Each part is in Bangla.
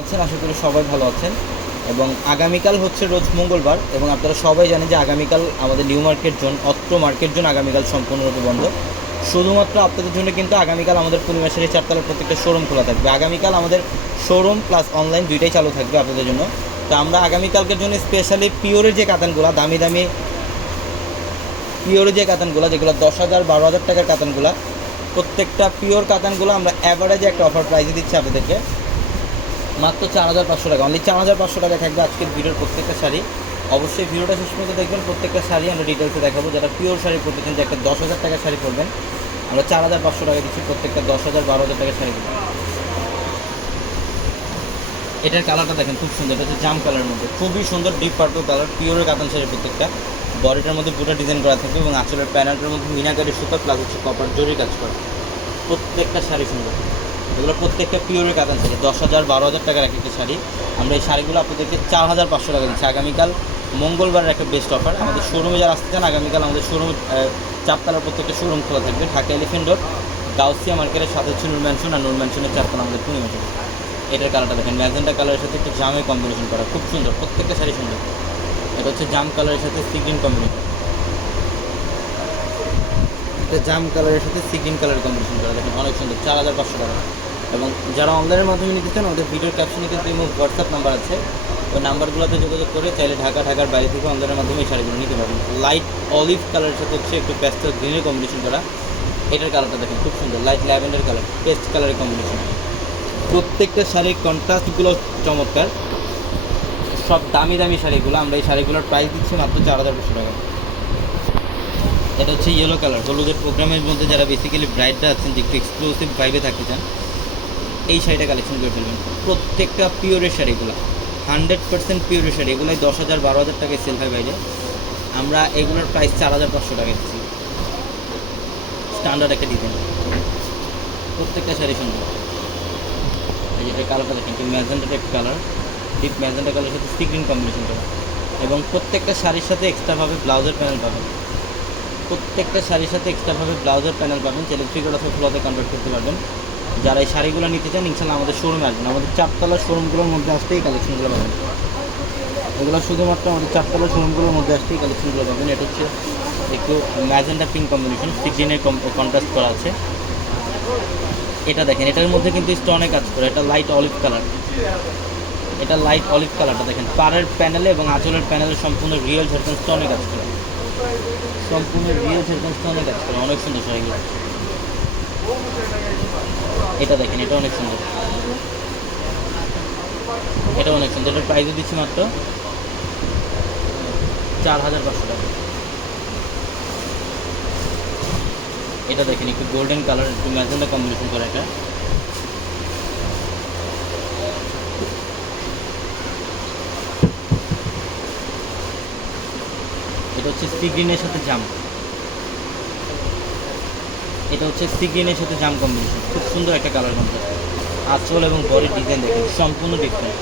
আছেন? আশা করি সবাই ভালো আছেন। এবং আগামীকাল হচ্ছে রোজ মঙ্গলবার এবং আপনারা সবাই জানেন যে আগামীকাল আমাদের নিউ মার্কেট জোন, অত্র মার্কেট জোন আগামীকাল সম্পূর্ণরূপে বন্ধ। শুধুমাত্র আপনাদের জন্য কিন্তু আগামীকাল আমাদের পূর্ণিমাসের এই চারতলার প্রত্যেকটা শোরুম খোলা থাকবে। আগামীকাল আমাদের শোরুম প্লাস অনলাইন দুইটাই চালু থাকবে আপনাদের জন্য। তো আমরা আগামীকালকের জন্য স্পেশালি পিওরের যে কাতানগুলো, দামি দামি পিওরের যে কাতানগুলো, যেগুলো দশ হাজার বারো হাজার টাকার কাতানগুলো, প্রত্যেকটা পিওর কাতানগুলো আমরা অ্যাভারেজে একটা অফার প্রাইসে দিচ্ছি আপনাদেরকে। মাত্র চার হাজার পাঁচশো টাকা। অনলি চার হাজার পাঁচশো টাকা থাকবে আজকের ভিডিওর প্রত্যেকটা শাড়ি। অবশ্যই ভিডিওটা শেষ পর্যন্ত দেখবেন, প্রত্যেকটা শাড়ি আমরা ডিটেলসে দেখাবো। যারা পিওর শাড়ি পড়তে চান, যে একটা দশ হাজার টাকার শাড়ি পরবেন, আমরা চার হাজার পাঁচশো টাকা দিচ্ছি, প্রত্যেকটা দশ হাজার বারো হাজার টাকার শাড়ি পরবেন। এটার কালারটা দেখেন, খুব সুন্দর। এটা হচ্ছে জাম কালারের মধ্যে। খুবই সুন্দর ডিপ পার্পল কালার পিওরের কাতান শাড়ি প্রত্যেকটা। বডিটার মধ্যে পুরো ডিজাইন করা থাকবে এবং আঁচলের প্যানেলটার মধ্যে মিনাকারি সুতা প্লাস হচ্ছে কপার জরি কাজ করা। প্রত্যেকটা শাড়ি সুন্দর। এগুলো প্রত্যেকটা পিওরের কাতান শাড়ি দশ হাজার, বারো হাজার টাকার এক একটা শাড়ি। আমরা এই শাড়িগুলো আপনাদেরকে চার হাজার পাঁচশো টাকা দিচ্ছি। আগামীকাল মঙ্গলবারের একটা বেস্ট অফার আমাদের শোরুমে যারা আসতে চান, আগামীকাল আমাদের শোরুম চারতলার প্রত্যেকটা শোরুম খোলা থাকবে। ঢাকা এলিফেন্ট রোড গাউসিয়া মার্কেটের সাথে হচ্ছে নুর ম্যানশন আর নুর ম্যানশনের চারতলা আমাদের পূর্ণিমা এটার কালারটা দেখেন। ম্যাজেন্টা কালারের সাথে একটু জামে কম্বিনেশন করা। খুব সুন্দর। প্রত্যেকটা শাড়ি সুন্দর। এটা হচ্ছে জাম কালারের সাথে সিগ্রিন কম্বিনেশন এটা জাম কালারের সাথে সিগ্রিন কালার কম্বিনেশন করা। দেখেন, অনেক সুন্দর, চার হাজার পাঁচশো টাকা। এবং যারা অনলাইনের মাধ্যমে নিতে চান, আমাদের ভিডিওর ক্যাপশনে কিন্তু এই হোয়াটসঅ্যাপ নাম্বার আছে। ওই নাম্বারগুলোতে যোগাযোগ করে চাইলে ঢাকা, ঢাকার বাইরে থেকে অনলাইনের মাধ্যমে এই শাড়িগুলো নিতে পারবেন। লাইট অলিভ কালারের সাথে হচ্ছে একটু প্যাস্টেল গ্রিনের কম্বিনেশন করা। এটার কালারটা দেখেন, খুব সুন্দর লাইট ল্যাভেন্ডার কালার পেস্ট কালারের কম্বিনেশন প্রত্যেকটা শাড়ির কন্ট্রাস্টগুলো চমৎকার। সব দামি দামি শাড়িগুলো, আমরা এই শাড়িগুলোর প্রাইস দিচ্ছি মাত্র চার হাজার পাঁচশো টাকা। এটা হচ্ছে ইয়েলো কালার হলুদের প্রোগ্রামের মধ্যে যারা বেসিক্যালি ব্রাইডরা আছেন, যে একটু এক্সক্লুসিভ ভাইবে থাকতে চান, এই শাড়িটা কালেকশন করে ফেলবেন। প্রত্যেকটা পিওরের শাড়িগুলো হান্ড্রেড পার্সেন্ট পিওরের শাড়ি। এগুলোই দশ হাজার, বারো হাজার টাকায় সেল হয় বাইরে। আমরা এগুলোর প্রাইস চার হাজার পাঁচশো টাকা দিচ্ছি। স্ট্যান্ডার্ড একটা ডিজাইন প্রত্যেকটা শাড়ি সুন্দর। এই যে এটা কালারটা দেখেন একটু ম্যাজেন্টার একটা কালার ডিপ ম্যাজেন্টা কালারের সাথে সিগ্রিন কম্বিনেশন করা। এবং প্রত্যেকটা শাড়ির সাথে এক্সট্রাভাবে ব্লাউজের প্যানেল পাবেন। প্রত্যেকটা শাড়ির সাথে এক্সট্রাভাবে ব্লাউজের প্যানেল পাবেন। চাইলে থ্রি অথবা ফ্লোতে কনভার্ট করতে পারবেন। যারা এই শাড়িগুলো নিতে চান ইনশাল্লাহ আমাদের শোরুমে আসবেন। আমাদের চারতলা শোরুমগুলোর মধ্যে আসতে এই কালেকশনগুলো পাবেন। এগুলো শুধুমাত্র আমাদের চারতলা শোরুমগুলোর মধ্যে আসতে এই কালেকশনগুলো পাবেন। এটা হচ্ছে একটু ম্যাজেন্টা পিঙ্ক কম্বিনেশন সিগ্রিনের কন্ট্রাস্ট করা আছে। এটা দেখেন, এটার মধ্যে কিন্তু স্টোনে কাজ করে। এটা লাইট অলিভ কালার এটা লাইট অলিভ কালারটা দেখেন। পাড়ের প্যানেলে এবং আঁচলের প্যানেলে সম্পূর্ণ রিয়েল ঝাড়খান স্টোনে কাজ করে। সম্পূর্ণ রিয়েল ঝাড়খান স্টোনে কাজ করে অনেক সুন্দর শাড়িগুলো এটা দেখেন, এটা অনেক সুন্দর। এটা অনেক সুন্দর, এটার প্রাইসও দিচ্ছি মাত্র চার হাজার পাঁচশো টাকা। এটা দেখেন, একটু গোল্ডেন কালার একটু ম্যাজেন্ডা কম্বিনেশন করা এটা হচ্ছে সি গ্রিনের সাথে জাম এটা হচ্ছে সি গ্রিনের সাথে জাম কম্বিনেশন খুব সুন্দর একটা কালার কন্ট্রাস্ট আঁচল এবং বডির ডিজাইন দেখেন, সম্পূর্ণ ডিফারেন্ট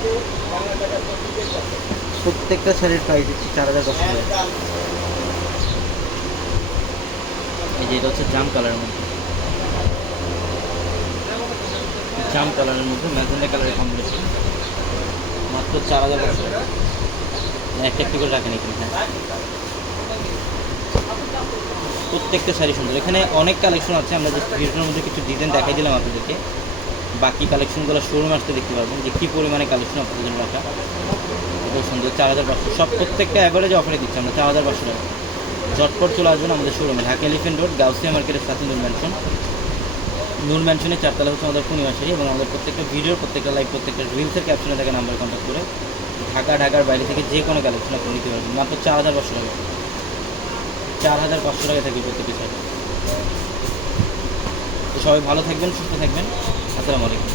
প্রত্যেকটা শাড়ির প্রাইস হচ্ছে চার হাজার পাঁচশো টাকা। এই যে এটা হচ্ছে জাম কালারের মধ্যে। জাম কালারের মধ্যে ম্যাজেন্ডা কালারের কম্বিনেশন মাত্র চার হাজার পাঁচশো টাকা। একটা একটু করে রাখেন এখানে হ্যাঁ। প্রত্যেকটা শাড়ি সুন্দর। এখানে অনেক কালেকশন আছে, আমরা জাস্ট ভিডিওর মধ্যে কিছু ডিজাইন দেখাই দিলাম আপনাদেরকে। বাকি কালেকশনগুলো শোরুম আসতে দেখতে পারবেন যে কী পরিমাণে কালেকশন আপনাদের জন্য রাখা। খুব সুন্দর, চার হাজার পাঁচশো। সব প্রত্যেকটা অ্যাভারেজ অফারে দিচ্ছি আমরা, চার হাজার পাঁচশো টাকা। ঝটপট চলে আসবেন আমাদের শোরুমে ঢাকা এলিফেন্ট রোড গাউসিয়া মার্কেটের সাথে নূর ম্যানশন নূর ম্যানশনের চারতলা হচ্ছে আমাদের পূর্ণিমা শাড়ি এবং আমাদের প্রত্যেকটা ভিডিওর প্রত্যেকটা লাইভ প্রত্যেকটা রিলসের ক্যাপশনে থাকা নাম্বার কন্ট্যাক্ট করে। ঢাকা, ঢাকার বাইরে থেকে যে কোনো কালেকশন আপনি নিতে পারবেন। মাত্র চার হাজার পাঁচশো টাকা। চার হাজার পাঁচশো টাকা থাকবে প্রত্যেকটি পিছনে তো সবাই ভালো থাকবেন, সুস্থ থাকবেন। আসসালামু আলাইকুম।